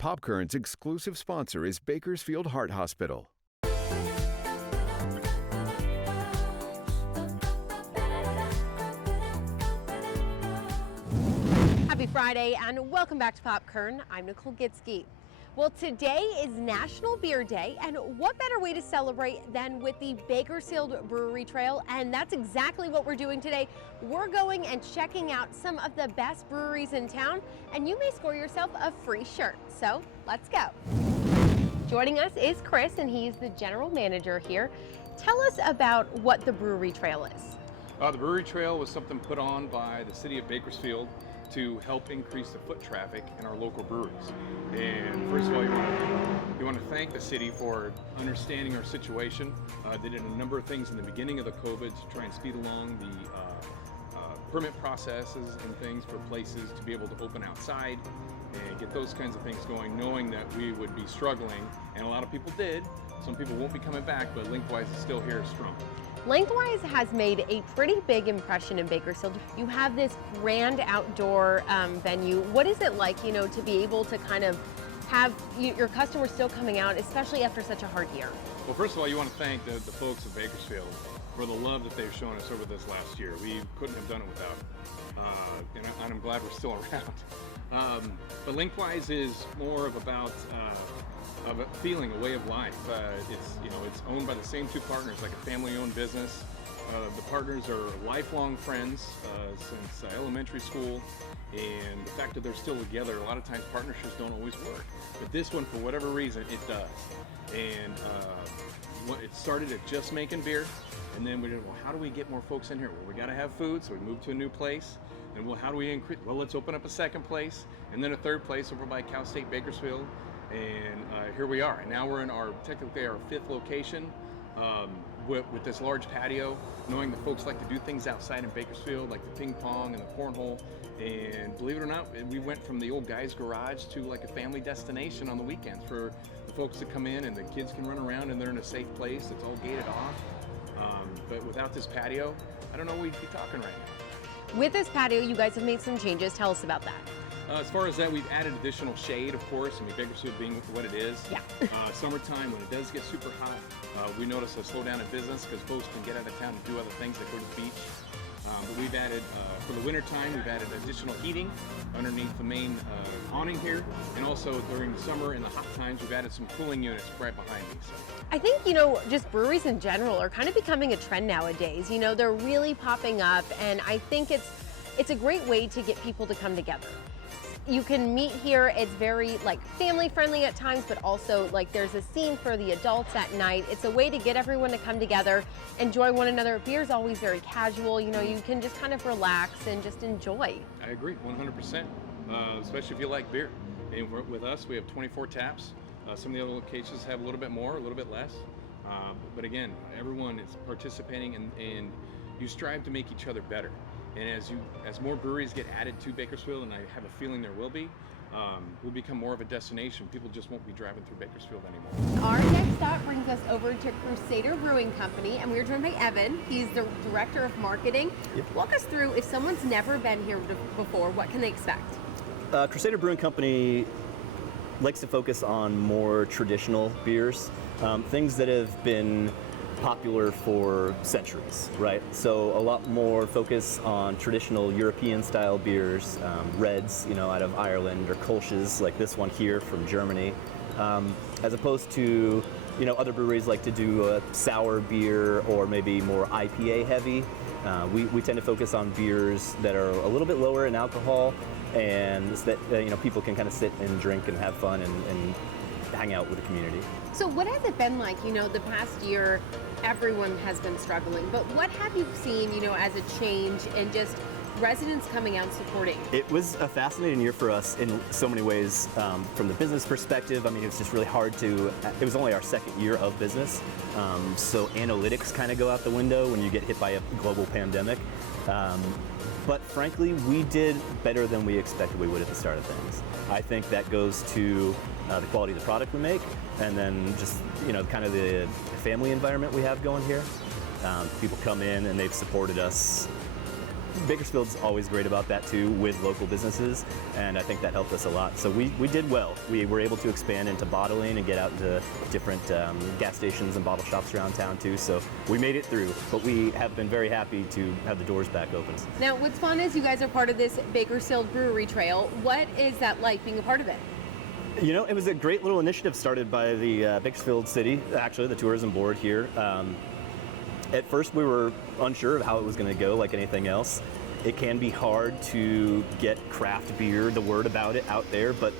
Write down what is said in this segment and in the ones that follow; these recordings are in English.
Popkern's exclusive sponsor is Bakersfield Heart Hospital. Happy Friday and welcome back to Kern. I'm Nicole Gitsky. Well, today is National Beer Day, and what better way to celebrate than with the Bakersfield Brewery Trail? And that's exactly what we're doing today. We're going and checking out some of the best breweries in town, and you may score yourself a free shirt. So let's go. Joining us is Chris, and he's the general manager here. Tell us about what the Brewery Trail is. The Brewery Trail was something put on by the city of Bakersfield to help increase the foot traffic in our local breweries. And first of all, you want to thank the city for understanding our situation. They did a number of things in the beginning of the COVID to try and speed along the permit processes and things for places to be able to open outside and get those kinds of things going, knowing that we would be struggling, and a lot of people did. Some people won't be coming back, but Linkwise is still here strong. Linkwise has made a pretty big impression in Bakersfield. You have this grand outdoor venue. What is it like, to be able to kind of have your customers still coming out, especially after such a hard year? Well, first of all, you want to thank the folks of Bakersfield for the love that they've shown us over this last year. We couldn't have done it without them. And I'm glad we're still around. But Linkwise is more of a feeling, a way of life. It's owned by the same two partners, like a family-owned business. The partners are lifelong friends since elementary school, and the fact that they're still together, a lot of times partnerships don't always work. But this one, for whatever reason, it does. And it started at just making beer, and then we did, well, how do we get more folks in here? Well, we got to have food, so we moved to a new place. And well, how do we increase? Well, let's open up a second place, and then a third place over by Cal State Bakersfield. And here we are. And now we're in technically our fifth location with this large patio, knowing that folks like to do things outside in Bakersfield, like the ping pong and the cornhole. And believe it or not, we went from the old guy's garage to like a family destination on the weekends for the folks to come in, and the kids can run around and they're in a safe place. It's all gated off. But without this patio, I don't know what we'd be talking right now. With this patio, you guys have made some changes. Tell us about that. As far as that, we've added additional shade, of course. I mean, Bakersfield being what it is. Yeah. Summertime, when it does get super hot, we notice a slowdown in business because folks can get out of town and do other things, like go to the beach. But we've added, for the winter time, we've added additional heating underneath the main awning here. And also during the summer and the hot times, we've added some cooling units right behind me. So. I think, just breweries in general are kind of becoming a trend nowadays. They're really popping up, and I think it's a great way to get people to come together. You can meet here. It's very family friendly at times, but also there's a scene for the adults at night. It's a way to get everyone to come together, enjoy one another. Beer's always very casual. You can just kind of relax and just enjoy. I agree, 100%, especially if you like beer. And with us, we have 24 taps. Some of the other locations have a little bit more, a little bit less. But again, everyone is participating, and you strive to make each other better. And as more breweries get added to Bakersfield, and I have a feeling there will be, we'll become more of a destination. People just won't be driving through Bakersfield anymore. Our next stop brings us over to Crusader Brewing Company, and we're joined by Evan. He's the director of marketing. Yep. Walk us through, if someone's never been here before, what can they expect? Crusader Brewing Company likes to focus on more traditional beers, things that have been popular for centuries, right? So a lot more focus on traditional European style beers, reds, out of Ireland, or Kolsch's like this one here from Germany, as opposed to, other breweries like to do a sour beer or maybe more IPA heavy. We tend to focus on beers that are a little bit lower in alcohol, and that people can kind of sit and drink and have fun and hang out with the community. So what has it been like, the past year? Everyone has been struggling, but what have you seen, as a change and just residents coming out supporting? It was a fascinating year for us in so many ways. From the business perspective, it was just really hard it was only our second year of business, so analytics kind of go out the window when you get hit by a global pandemic. But frankly, we did better than we expected we would at the start of things. I think that goes to the quality of the product we make, and then just kind of the family environment we have going here. People come in and they've supported us Bakersfield's always great about that too, with local businesses, and I think that helped us a lot. So we did well. We were able to expand into bottling and get out into different gas stations and bottle shops around town too. So we made it through, but we have been very happy to have the doors back open. Now, what's fun is you guys are part of this Bakersfield Brewery Trail. What is that like being a part of it? You know, it was a great little initiative started by the Bakersfield City, actually the tourism board here. At first we were unsure of how it was going to go, like anything else. It can be hard to get craft beer, the word about it out there, but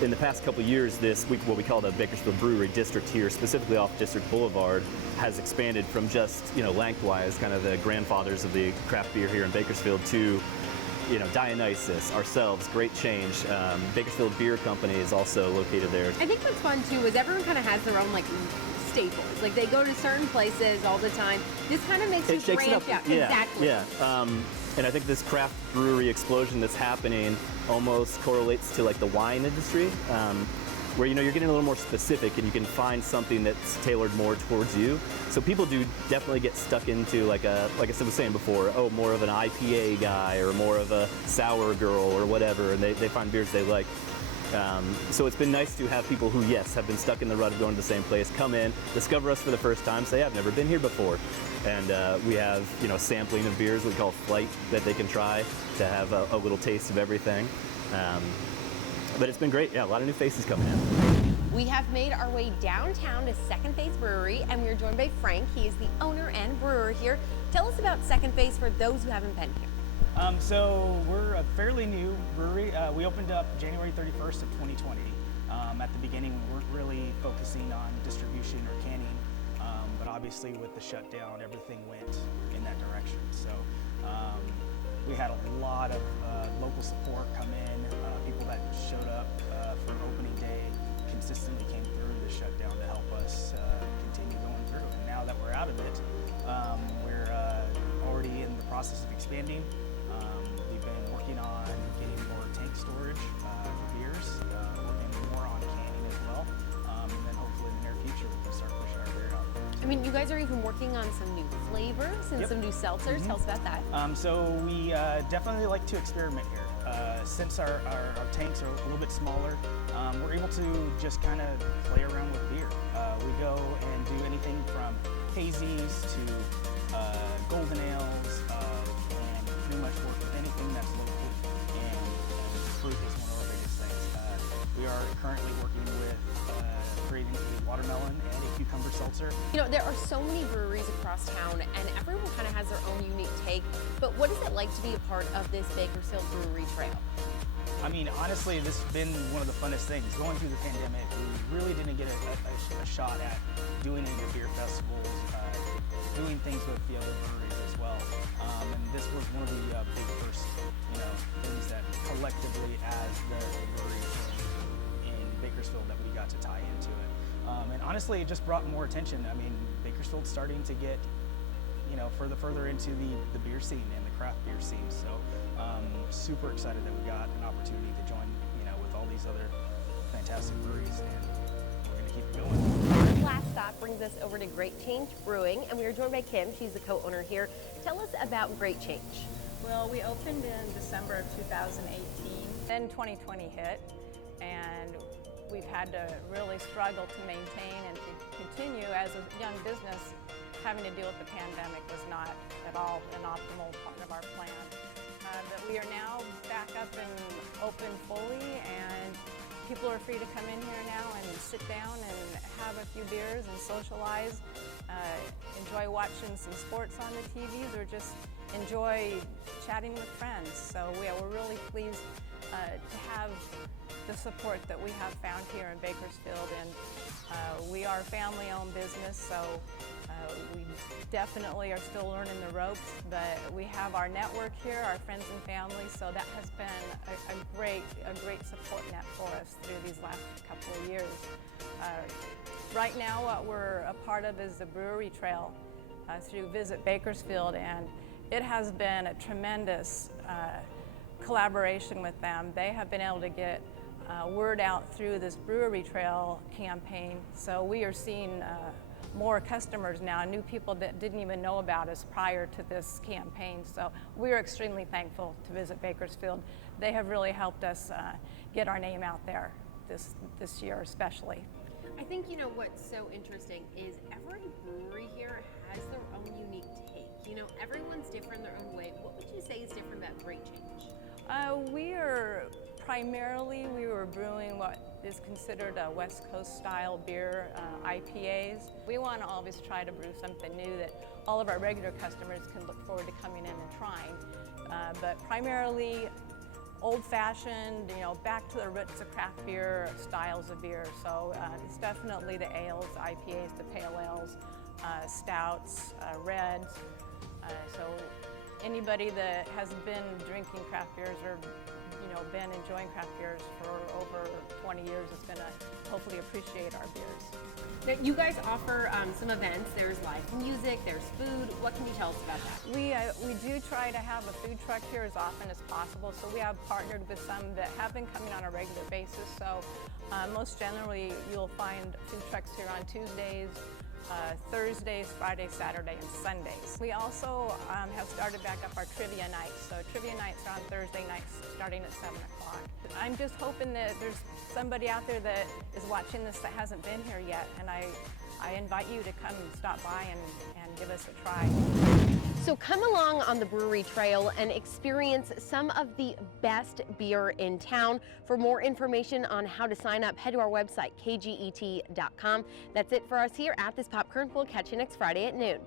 in the past couple of years, what we call the Bakersfield Brewery District here, specifically off District Boulevard, has expanded from just, Linkwise, kind of the grandfathers of the craft beer here in Bakersfield, to Dionysus, ourselves, Great Change. Bakersfield Beer Company is also located there. I think what's fun too is everyone kind of has their own staples. Like they go to certain places all the time. This kind of makes you branch out. Yeah, exactly. Yeah. And I think this craft brewery explosion that's happening almost correlates to the wine industry, where you're getting a little more specific and you can find something that's tailored more towards you. So people do definitely get stuck into like I was saying before, more of an IPA guy or more of a sour girl or whatever, and they find beers they like. So it's been nice to have people who, yes, have been stuck in the rut of going to the same place, come in, discover us for the first time, say, I've never been here before. And we have, sampling of beers we call Flight that they can try to have a little taste of everything. But it's been great. Yeah, a lot of new faces coming in. We have made our way downtown to Second Phase Brewery, and we're joined by Frank. He is the owner and brewer here. Tell us about Second Phase for those who haven't been here. So we're a fairly new brewery. We opened up January 31st of 2020. At the beginning, we weren't really focusing on distribution or canning, but obviously with the shutdown, everything went in that direction. So we had a lot of local support come in, people that showed up for opening day consistently came through the shutdown to help us continue going through. And now that we're out of it, we're already in the process of expanding. We've been working on getting more tank storage for beers, working more on canning as well, and then hopefully in the near future we can start pushing our beer out. I mean, you guys are even working on some new flavors and some new seltzers. Tell us about that. So we definitely like to experiment here. Since our tanks are a little bit smaller, we're able to just kind of play around with beer. We go and do anything from hazies to golden ales, and pretty much work with anything that's local, and fruit is one of our biggest things. We are currently working with creating a watermelon and a cucumber seltzer. There are so many breweries across town, and everyone kind of has their own unique take, but what is it like to be a part of this Bakersfield Brewery Trail? I mean, honestly, this has been one of the funnest things. Going through the pandemic, we really didn't get a shot at doing any beer festivals, doing things with the other breweries as well. And this was one of the big first, things that collectively as the brewery in Bakersfield that we got to tie into it. And honestly, it just brought more attention. I mean, Bakersfield's starting to get, further into the beer scene and the craft beer scene. So super excited that we got an opportunity to join, with all these other fantastic breweries, and we're going to keep it going. Our last stop brings us over to Great Change Brewing, and we are joined by Kim. She's the co-owner here. Tell us about Great Change. Well, we opened in December of 2018. Then 2020 hit, and we've had to really struggle to maintain and to continue as a young business. Having to deal with the pandemic was not at all an optimal part of our plan. But we are now back up and open fully, and people are free to come in here now and sit down and have a few beers and socialize, enjoy watching some sports on the TVs, or just enjoy chatting with friends. So we're really pleased to have the support that we have found here in Bakersfield, and we are a family-owned business, so we definitely are still learning the ropes, but we have our network here, our friends and family, so that has been a great support net for us through these last couple of years. Right now, what we're a part of is the Brewery Trail through Visit Bakersfield, and it has been a tremendous collaboration with them. They have been able to get word out through this Brewery Trail campaign, so we are seeing more customers now, new people that didn't even know about us prior to this campaign. So we're extremely thankful to Visit Bakersfield. They have really helped us get our name out there this year especially. I think, you know, what's so interesting is every brewery here has their own unique take. You know, everyone's different in their own way. What would you say is different about Great Change? We were brewing what is considered a West Coast style beer, IPAs. We want to always try to brew something new that all of our regular customers can look forward to coming in and trying. But primarily old-fashioned, you know, back to the roots of craft beer styles of beer. So it's definitely the ales, IPAs, the pale ales, stouts, reds. So anybody that has been drinking craft beers or, you know, been enjoying craft beers for over 20 years is going to hopefully appreciate our beers. Now, you guys offer some events. There's live music, there's food. What can you tell us about that? We do try to have a food truck here as often as possible. So we have partnered with some that have been coming on a regular basis. So most generally, you'll find food trucks here on Tuesdays, Thursdays, Fridays, Saturday, and Sundays. We also have started back up our trivia nights. So trivia nights are on Thursday nights starting at 7 o'clock. I'm just hoping that there's somebody out there that is watching this that hasn't been here yet, and I invite you to come stop by and give us a try. So come along on the Brewery Trail and experience some of the best beer in town. For more information on how to sign up, head to our website, kget.com. That's it for us here at this Pop Kern. We'll catch you next Friday at noon.